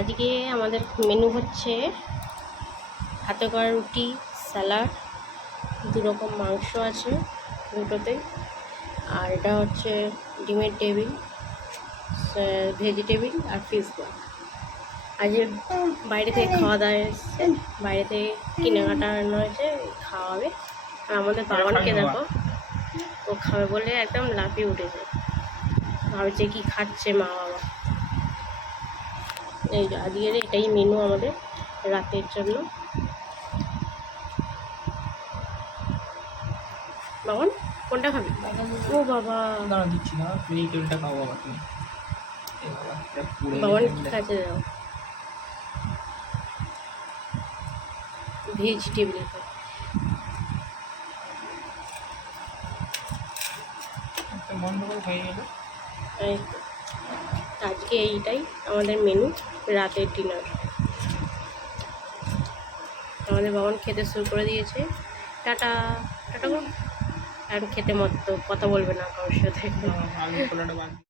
আজকে আমাদের মেনু হচ্ছে হাতে করা রুটি, স্যালাড, 2 রকম মাংস আছে দুটোতেই, আর এটা হচ্ছে ডিমের টেবিল, ভেজিটেবিল আর ফিশ বল। আজ বাইরে থেকে খাওয়া দাওয়া এসছে, বাইরে থেকে কেনাকাটা আনা হয়েছে, খাওয়া হবে। আর আমাদের বাবানকে দেখো, ও খাবে বলে একদম লাফিয়ে উঠেছে, ভাবছে কি খাচ্ছে মা বাবা। এই আজকের এটাই মেনু আমাদের রাতের জন্য। বাবান কোনটা খাবি? ও বাবা, দিচ্ছি না, তুমি টেবিলটা খাও বাবা। তুমি বাবান কি খাচ্ছে দাও? ভেজিটেবিল। বন্ধ করে হয়ে গেল। আজকে এইটাই আমাদের মেনু রাতের ডিনার। আমাদের বাবান খেতে শুরু করে দিয়েছে। টাটা টাটা, আর খেতে মতো কথা বলবে না কারোর সাথে।